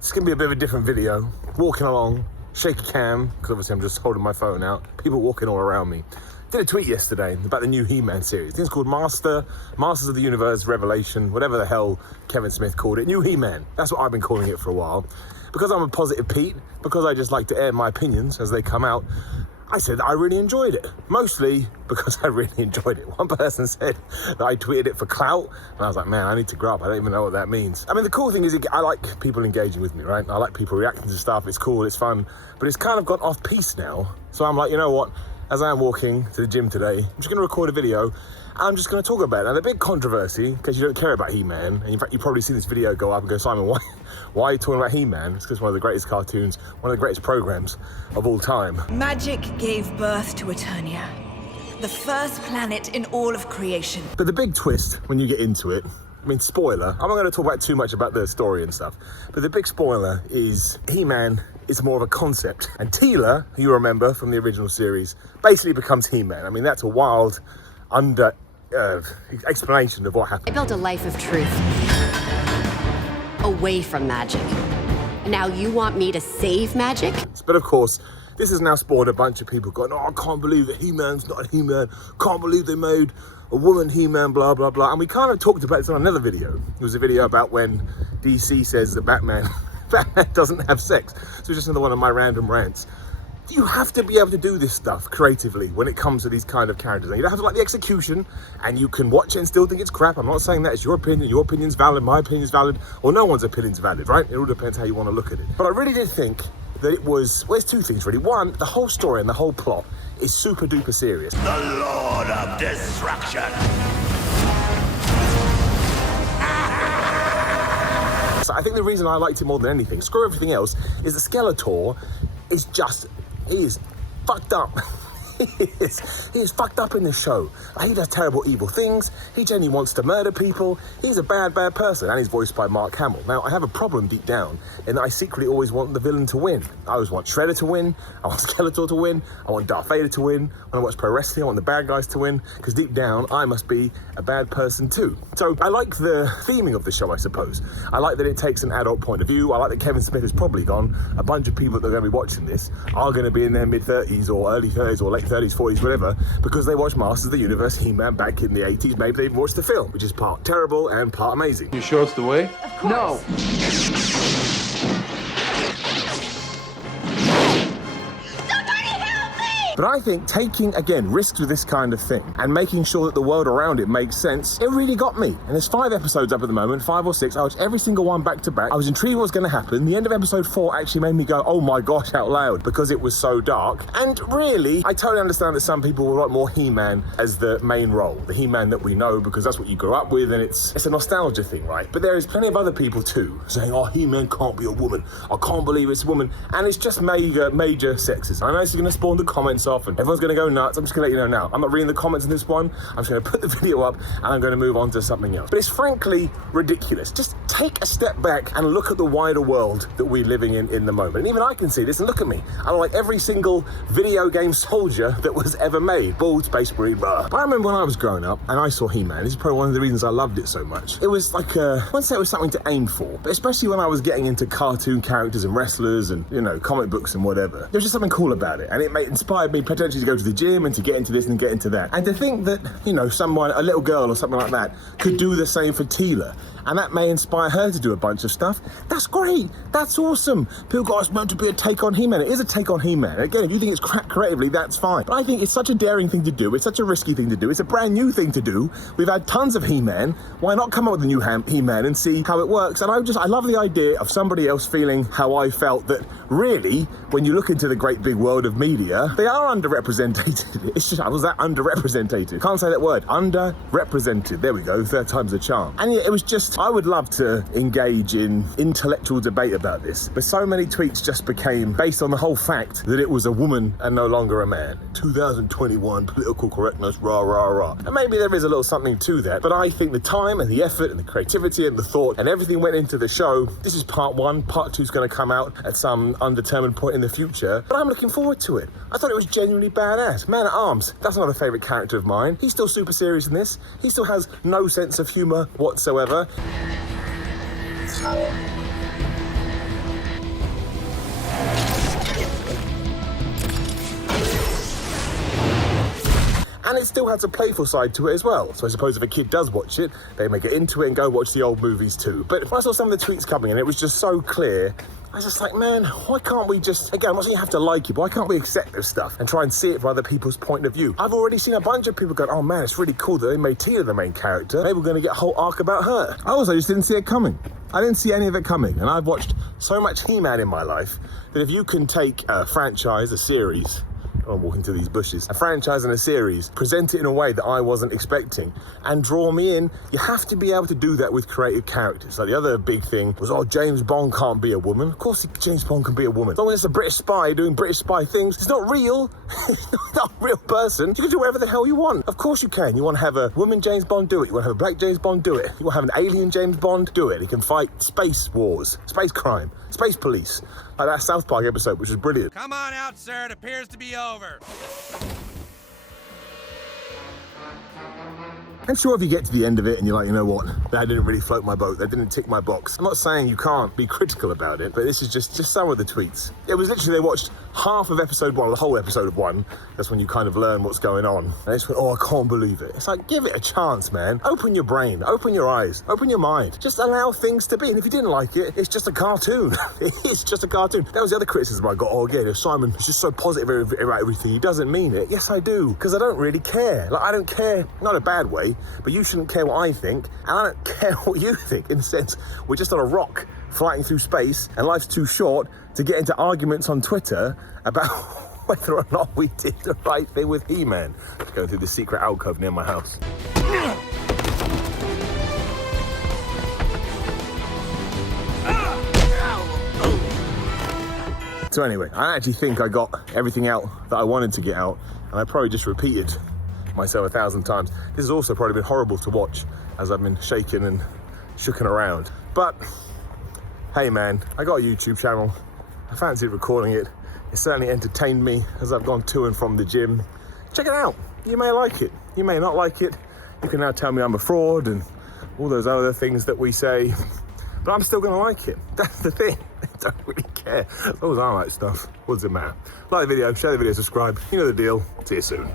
It's gonna be a bit of a different video. Walking along, shaky cam, because obviously I'm just holding my phone out. People walking all around me. Did a tweet yesterday about the new He-Man series. I think it's called Masters of the Universe Revelation, whatever the hell Kevin Smith called it. New He-Man. That's what I've been calling it for a while. Because I'm a positive Pete, because I just like to air my opinions as they come out, I said that I really enjoyed it. Mostly because I really enjoyed it. One person said that I tweeted it for clout, and I was like, man, I need to grow up. I don't even know what that means. I mean, the cool thing is I like people engaging with me, right? I like people reacting to stuff. It's cool, it's fun, but it's kind of got off piece now. So I'm like, you know what? As I am walking to the gym today, I'm just gonna record a video, and I'm just gonna talk about it. Now, the big controversy, in case you don't care about He-Man, and in fact, you've probably seen this video go up and go, Simon, why are you talking about He-Man? It's because one of the greatest cartoons, one of the greatest programs of all time. Magic gave birth to Eternia, the first planet in all of creation. But the big twist, when you get into it, I mean, spoiler, I'm not gonna talk about too much about the story and stuff, but the big spoiler is He-Man is more of a concept. And Teela, who you remember from the original series, basically becomes He-Man. I mean, that's a wild explanation of what happened. I built a life of truth, away from magic. And now you want me to save magic? But of course, this has now spawned a bunch of people going, oh, I can't believe that He-Man's not a He-Man. Can't believe they made a woman He-Man, blah, blah, blah. And we kind of talked about this on another video. It was a video about when DC says that Batman doesn't have sex. So just another one of my random rants. You have to be able to do this stuff creatively when it comes to these kind of characters. And you don't have to like the execution, and you can watch it and still think it's crap. I'm not saying that. It's your opinion. Your opinion's valid. My opinion's valid. Or no one's opinion's valid, right? It all depends how you want to look at it. But I really did think that it was, well, there's two things really. One, the whole story and the whole plot is super duper serious. The Lord of Destruction. So I think the reason I liked it more than anything, screw everything else, is the Skeletor is just, he is fucked up. He is fucked up in this show. Like, he does terrible, evil things. He genuinely wants to murder people. He's a bad, bad person, and he's voiced by Mark Hamill. Now, I have a problem deep down in that I secretly always want the villain to win. I always want Shredder to win. I want Skeletor to win. I want Darth Vader to win. When I watch pro wrestling, I want the bad guys to win, because deep down, I must be a bad person too. So I like the theming of the show, I suppose. I like that it takes an adult point of view. I like that Kevin Smith is probably gone. A bunch of people that are going to be watching this are going to be in their mid-30s or early 30s or late 30s, 40s, whatever, because they watched Masters of the Universe He-Man back in the 80s. Maybe they even watched the film, which is part terrible and part amazing. You show us the way? Of course. No. But I think taking, again, risks with this kind of thing and making sure that the world around it makes sense, it really got me. And there's 5 episodes up at the moment, 5 or 6. I watched every single one back to back. I was intrigued what was going to happen. The end of episode 4 actually made me go, oh my gosh, out loud, because it was so dark. And really, I totally understand that some people will like more He-Man as the main role, the He-Man that we know, because that's what you grew up with, and it's a nostalgia thing, right? But there is plenty of other people too saying, oh, He-Man can't be a woman. I can't believe it's a woman. And it's just major sexism. I know this is going to spawn the comments off and everyone's going to go nuts. I'm just going to let you know now. I'm not reading the comments in this one. I'm just going to put the video up and I'm going to move on to something else. But it's frankly ridiculous. Just take a step back and look at the wider world that we're living in the moment. And even I can see this, and look at me. I'm like every single video game soldier that was ever made. Bald, Space Marine, blah. But I remember when I was growing up and I saw He-Man. This is probably one of the reasons I loved it so much. It was like I wouldn't say it was something to aim for, but especially when I was getting into cartoon characters and wrestlers and, you know, comic books and whatever. There was just something cool about it. And it inspired me potentially to go to the gym and to get into this and get into that. And to think that, you know, someone, a little girl or something like that, could do the same for Teela. And that may inspire her to do a bunch of stuff. That's great. That's awesome. People got us meant to be a take on He-Man. It is a take on He-Man. Again, if you think it's crap creatively, that's fine. But I think it's such a daring thing to do. It's such a risky thing to do. It's a brand new thing to do. We've had tons of He-Man. Why not come up with a new He-Man and see how it works? And I love the idea of somebody else feeling how I felt, that really, when you look into the great big world of media, they are underrepresented. It's just, I was that underrepresented. Can't say that word. Underrepresented. There we go. 3rd time's the charm. And yeah, it was just, I would love to engage in intellectual debate about this, but so many tweets just became based on the whole fact that it was a woman and no longer a man. 2021 political correctness, rah, rah, rah. And maybe there is a little something to that, but I think the time and the effort and the creativity and the thought and everything went into the show. This is part 1. Part 2 is going to come out at some undetermined point in the future, but I'm looking forward to it. I thought it was genuinely badass. Man at Arms, that's another favourite character of mine. He's still super serious in this. He still has no sense of humour whatsoever. And it still has a playful side to it as well. So I suppose if a kid does watch it, they may get into it and go watch the old movies too. But when I saw some of the tweets coming in, it was just so clear. I was just like, man, why can't we just, again, I'm not saying you have to like it, but why can't we accept this stuff and try and see it from other people's point of view? I've already seen a bunch of people go, oh man, it's really cool that they made Teela the main character. Maybe we're going to get a whole arc about her. I also just didn't see it coming. I didn't see any of it coming. And I've watched so much He-Man in my life that if you can take a franchise, a series, I'm walking through these bushes, a franchise and a series, present it in a way that I wasn't expecting and draw me in, you have to be able to do that with creative characters. So the other big thing was, oh, James Bond can't be a woman. Of course James Bond can be a woman. As long as it's a British spy doing British spy things, it's not real. It's not a real person. You can do whatever the hell you want. Of course you can. You want to have a woman James Bond, do it. You want to have a black James Bond, do it. You want to have an alien James Bond, do it. He can fight space wars, space crime, space police. Like that South Park episode, which was brilliant. Come on out, sir. It appears to be over. And sure, if you get to the end of it and you're like, you know what, that didn't really float my boat, that didn't tick my box. I'm not saying you can't be critical about it, but this is just some of the tweets. It was literally, they watched half of episode 1, the whole episode of 1. That's when you kind of learn what's going on. And they just went, oh, I can't believe it. It's like, give it a chance, man. Open your brain, open your eyes, open your mind. Just allow things to be. And if you didn't like it, it's just a cartoon. It's just a cartoon. That was the other criticism I got. Oh, again, Simon is just so positive about everything. He doesn't mean it. Yes, I do. Because I don't really care. Like, I don't care, not in a bad way, but you shouldn't care what I think, and I don't care what you think. In a sense, we're just on a rock flying through space, and life's too short to get into arguments on Twitter about whether or not we did the right thing with He-Man. Going through the secret alcove near my house. So anyway, I actually think I got everything out that I wanted to get out, and I probably just repeated myself 1,000 times. This has also probably been horrible to watch as I've been shaking and shooken around. But hey man, I got a YouTube channel. I fancied recording it. It certainly entertained me as I've gone to and from the gym. Check it out. You may like it. You may not like it. You can now tell me I'm a fraud and all those other things that we say, but I'm still gonna like it. That's the thing. I don't really care. As long as I like stuff, what does it matter? Like the video, share the video, subscribe. You know the deal. See you soon.